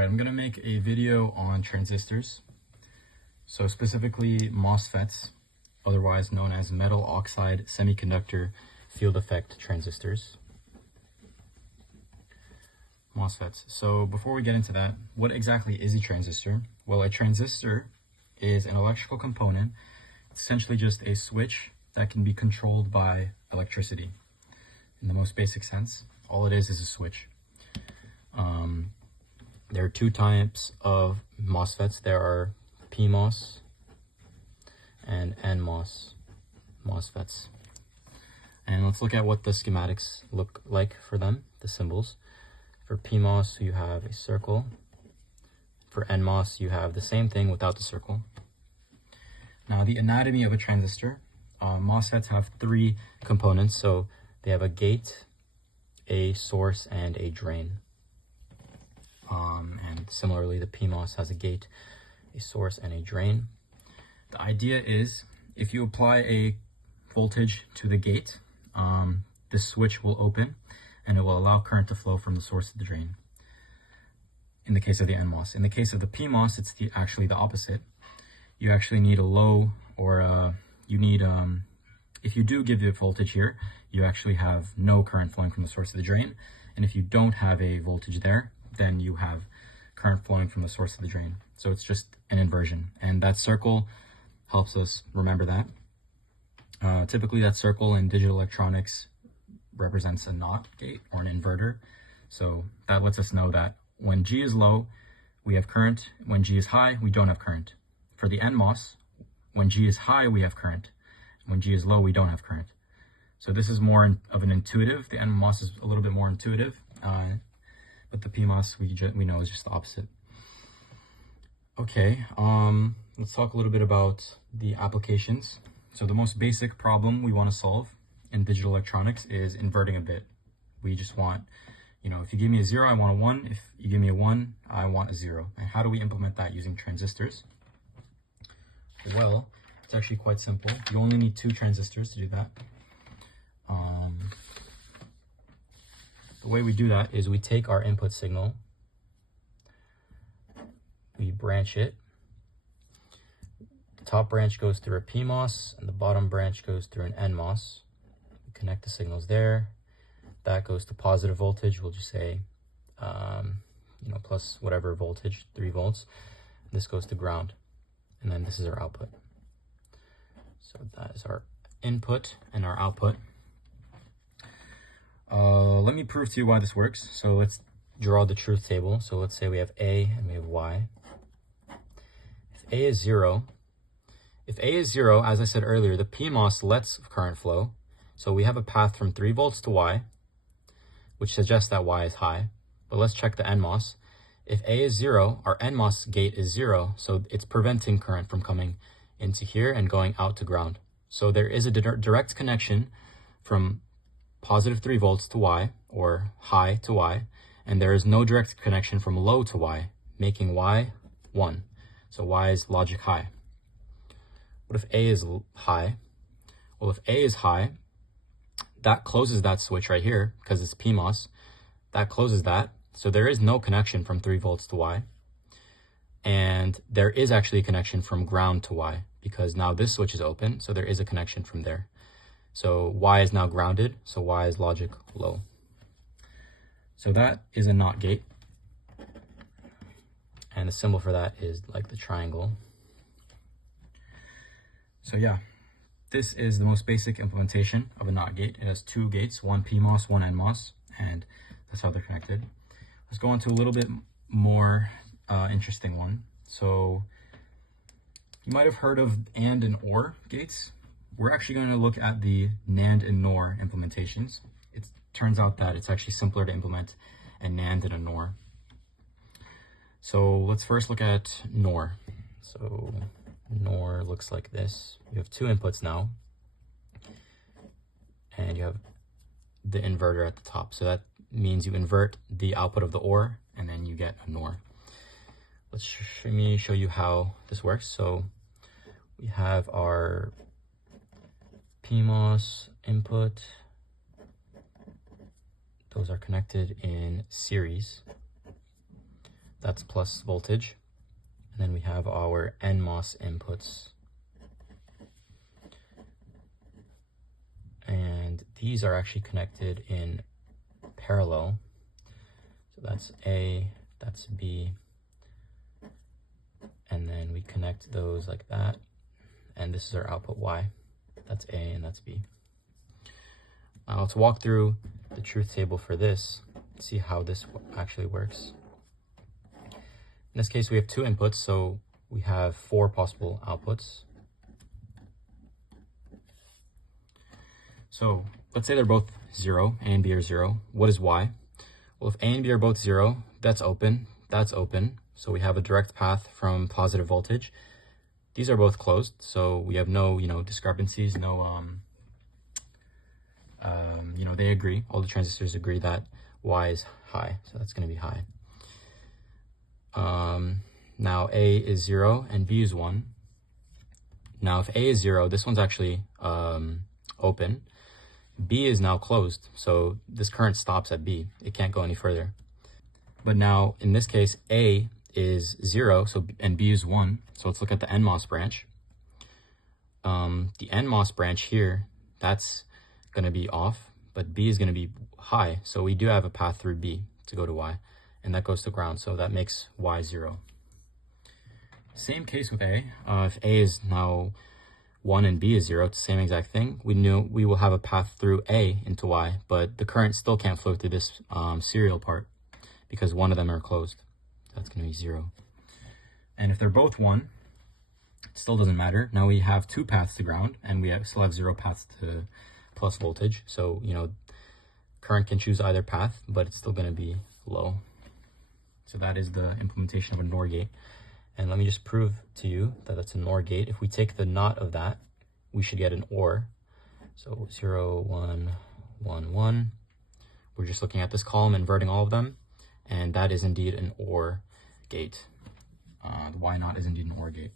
Alright, I'm going to make a video on transistors, so specifically MOSFETs, otherwise known as metal oxide semiconductor field effect transistors. MOSFETs. So before we get into that, what exactly is a transistor? Well, a transistor is an electrical component. It's essentially just a switch that can be controlled by electricity. In the most basic sense, all it is a switch. There are two types of MOSFETs. There are PMOS and NMOS MOSFETs. And let's look at what the schematics look like for them, the symbols. For PMOS, you have a circle. For NMOS, you have the same thing without the circle. Now, the anatomy of a transistor, MOSFETs have three components. So they have a gate, a source, and a drain. And similarly, the PMOS has a gate, a source, and a drain. The idea is, if you apply a voltage to the gate, this switch will open and it will allow current to flow from the source to the drain. In the case of the NMOS. In the case of the PMOS, it's actually the opposite. You actually need a low, or if you do give it voltage here, you actually have no current flowing from the source to the drain. And if you don't have a voltage there, then you have current flowing from the source to the drain. So it's just an inversion. And that circle helps us remember that. Typically that circle in digital electronics represents a NOT gate or an inverter. So that lets us know that when G is low, we have current. When G is high, we don't have current. For the NMOS, when G is high, we have current. When G is low, we don't have current. So this is more of an intuitive. The NMOS is a little bit more intuitive, but the PMOS we know is just the opposite. Okay, let's talk a little bit about the applications. So the most basic problem we want to solve in digital electronics is inverting a bit. We just want, if you give me a 0, I want a 1. If you give me a 1, I want a 0. And how do we implement that using transistors? Well, it's actually quite simple. You only need 2 transistors to do that. The way we do that is we take our input signal, we branch it. The top branch goes through a PMOS and the bottom branch goes through an NMOS. We connect the signals there. That goes to positive voltage. We'll just say, plus whatever voltage, 3 volts. This goes to ground. And then this is our output. So that is our input and our output. Let me prove to you why this works. So let's draw the truth table. So let's say we have A and we have Y. If A is 0, as I said earlier, the PMOS lets current flow. So we have a path from 3 volts to Y, which suggests that Y is high. But let's check the NMOS. If A is 0, our NMOS gate is 0, so it's preventing current from coming into here and going out to ground. So there is a direct connection from positive 3 volts to Y, or high to Y, and there is no direct connection from low to Y, making Y 1. So Y is logic high. What if A is high? Well, if A is high, that closes that switch right here, because it's PMOS. That closes that. So there is no connection from 3 volts to Y. And there is actually a connection from ground to Y, because now this switch is open, so there is a connection from there. So Y is now grounded, so Y is logic low. So that is a NOT gate. And the symbol for that is like the triangle. So yeah, this is the most basic implementation of a NOT gate. It has 2 gates, one PMOS, one NMOS, and that's how they're connected. Let's go on to a little bit more interesting one. So you might have heard of AND and OR gates. We're actually going to look at the NAND and NOR implementations. It turns out that it's actually simpler to implement a NAND and a NOR. So let's first look at NOR. So NOR looks like this. You have 2 inputs now, and you have the inverter at the top. So that means you invert the output of the OR, and then you get a NOR. Let me show you how this works. So we have our PMOS input. Those are connected in series. that's plus voltage. And then we have our NMOS inputs. And these are actually connected in parallel. So that's A, that's B, and then we connect those like that. And this is our output Y. That's A and that's B. Let's walk through the truth table for this, see how this actually works. In this case, we have two inputs, so we have 4 possible outputs. So let's say they're both 0, A and B are 0. What is Y? Well, if A and B are both 0, that's open, that's open. So we have a direct path from positive voltage. These are both closed, so we have no, discrepancies, no, they agree. All the transistors agree that Y is high, so that's going to be high. Now A is 0 and B is 1. Now if A is 0, this one's actually open. B is now closed, so this current stops at B. It can't go any further. But now in this case, A is 0, and B is 1. So let's look at the NMOS branch. The NMOS branch here, that's going to be off, but B is going to be high. So we do have a path through B to go to Y, and that goes to ground. So that makes Y 0. Same case with A. If A is now 1 and B is 0, it's the same exact thing. We will have a path through A into Y, but the current still can't flow through this serial part because one of them are closed. That's going to be 0. And if they're both 1, it still doesn't matter. Now we have 2 paths to ground, and we still have 0 paths to plus voltage. So, current can choose either path, but it's still going to be low. So that is the implementation of a NOR gate. And let me just prove to you that that's a NOR gate. If we take the NOT of that, we should get an OR. So 0, 1, 1, 1. We're just looking at this column, inverting all of them. And that is indeed an OR gate. The Y naught is indeed an OR gate.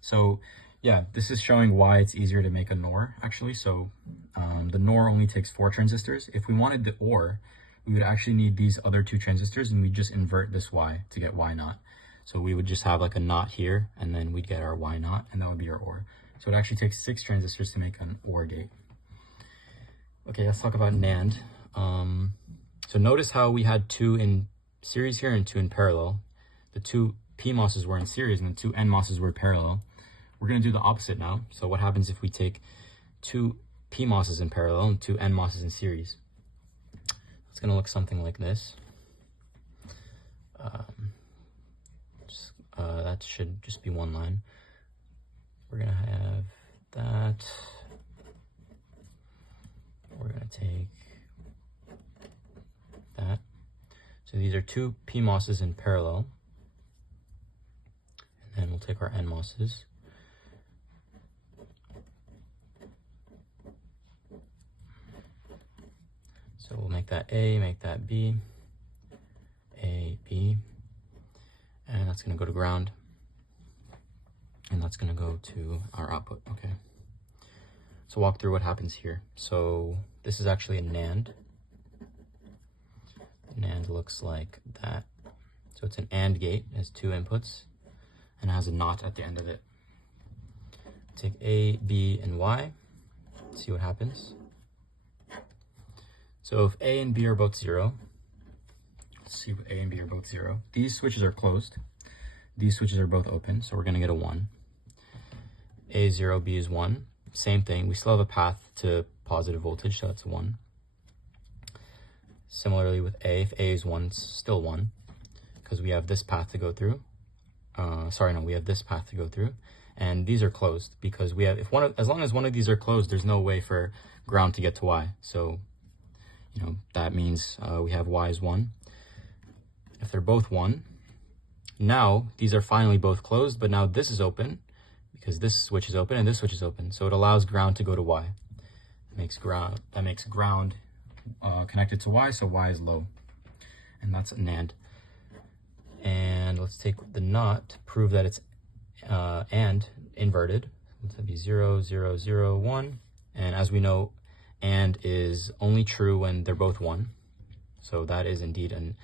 So yeah, this is showing why it's easier to make a NOR actually. So the NOR only takes 4 transistors. If we wanted the OR, we would actually need these other 2 transistors, and we just invert this Y to get Y naught. So we would just have like a NOT here, and then we'd get our Y naught, and that would be our OR. So it actually takes 6 transistors to make an OR gate. Okay, let's talk about NAND. So notice how we had 2 in series here and 2 in parallel. The 2 PMOSs were in series and the 2 NMOSs were parallel. We're going to do the opposite now. So what happens if we take 2 PMOSs in parallel and 2 NMOSs in series? It's going to look something like this. That should just be one line. We're going to have that. We're going to take that. So these are 2 PMOSs in parallel. And then we'll take our NMOSs. So we'll make that A, make that B, A, B, and that's going to go to ground, and that's going to go to our output. Okay. So walk through what happens here. So this is actually a NAND. NAND looks like that. So it's an AND gate, it has 2 inputs, and it has a NOT at the end of it. Take A, B, and Y, see what happens. So if A and B are both 0, let's see if A and B are both 0. These switches are closed. These switches are both open, so we're going to get a 1. A is 0, B is 1. Same thing, we still have a path to positive voltage, so that's a 1. Similarly with A, if A is 1, it's still 1, because we have this path to go through. We have this path to go through, and these are closed because we have, as long as one of these are closed, there's no way for ground to get to Y. So that means we have Y is 1. If they're both 1, now these are finally both closed, but now this is open because this switch is open and this switch is open. So it allows ground to go to Y. That makes ground connected to Y, so Y is low. And that's a NAND. And let's take the NOT to prove that it's AND inverted. Let's be 0, 0, 0, 1. And as we know, AND is only true when they're both 1. So that is indeed an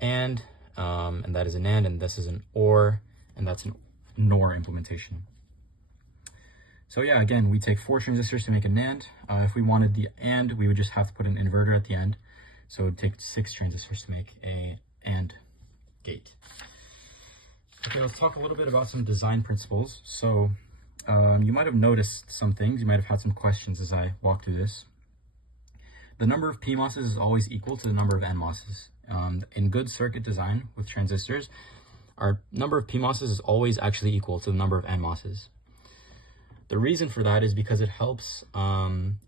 AND. and that is a NAND, and this is an OR, and that's an NOR implementation. So yeah, again, we take 4 transistors to make a NAND. If we wanted the AND, we would just have to put an inverter at the end. So it would take 6 transistors to make a AND gate. Okay, let's talk a little bit about some design principles. So you might have noticed some things. You might have had some questions as I walk through this. The number of PMOSs is always equal to the number of NMOSs. In good circuit design with transistors, our number of PMOSs is always actually equal to the number of NMOSs. The reason for that is because it helps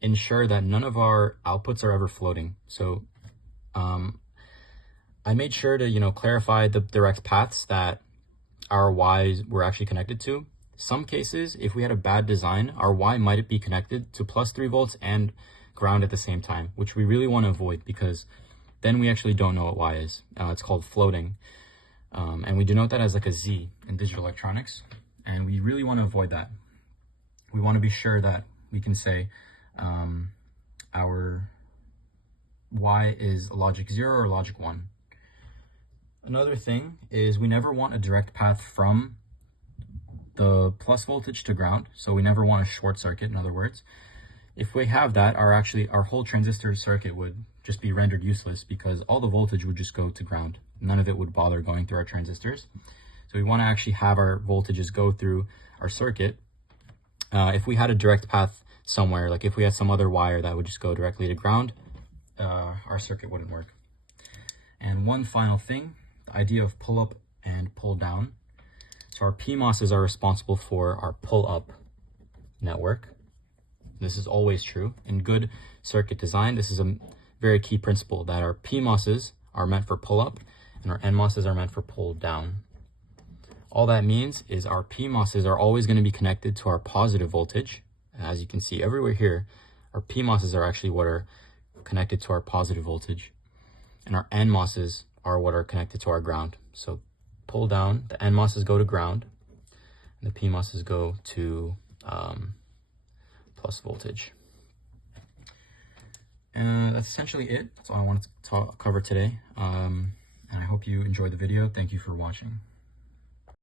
ensure that none of our outputs are ever floating. So I made sure to, clarify the direct paths that our Ys were actually connected to. Some cases, if we had a bad design, our Y might be connected to +3 volts and ground at the same time, which we really want to avoid because then we actually don't know what Y is. It's called floating. And we denote that as like a Z in digital electronics. And we really want to avoid that. We want to be sure that we can say our Y is logic 0 or logic 1. Another thing is we never want a direct path from the plus voltage to ground. So we never want a short circuit, in other words. If we have that, our whole transistor circuit would just be rendered useless because all the voltage would just go to ground. None of it would bother going through our transistors. So we want to actually have our voltages go through our circuit. If we had a direct path somewhere, like if we had some other wire that would just go directly to ground, our circuit wouldn't work. And one final thing, the idea of pull up and pull down. So our PMOSs are responsible for our pull up network. This is always true. In good circuit design, this is a very key principle that our PMOSs are meant for pull up and our NMOSs are meant for pull down. All that means is our PMOSs are always going to be connected to our positive voltage. As you can see everywhere here, our PMOSs are actually what are connected to our positive voltage. And our NMOSs are what are connected to our ground. So pull down, the NMOSs go to ground, and the PMOSs go to plus voltage. And that's essentially it. That's all I wanted to cover today. And I hope you enjoyed the video. Thank you for watching.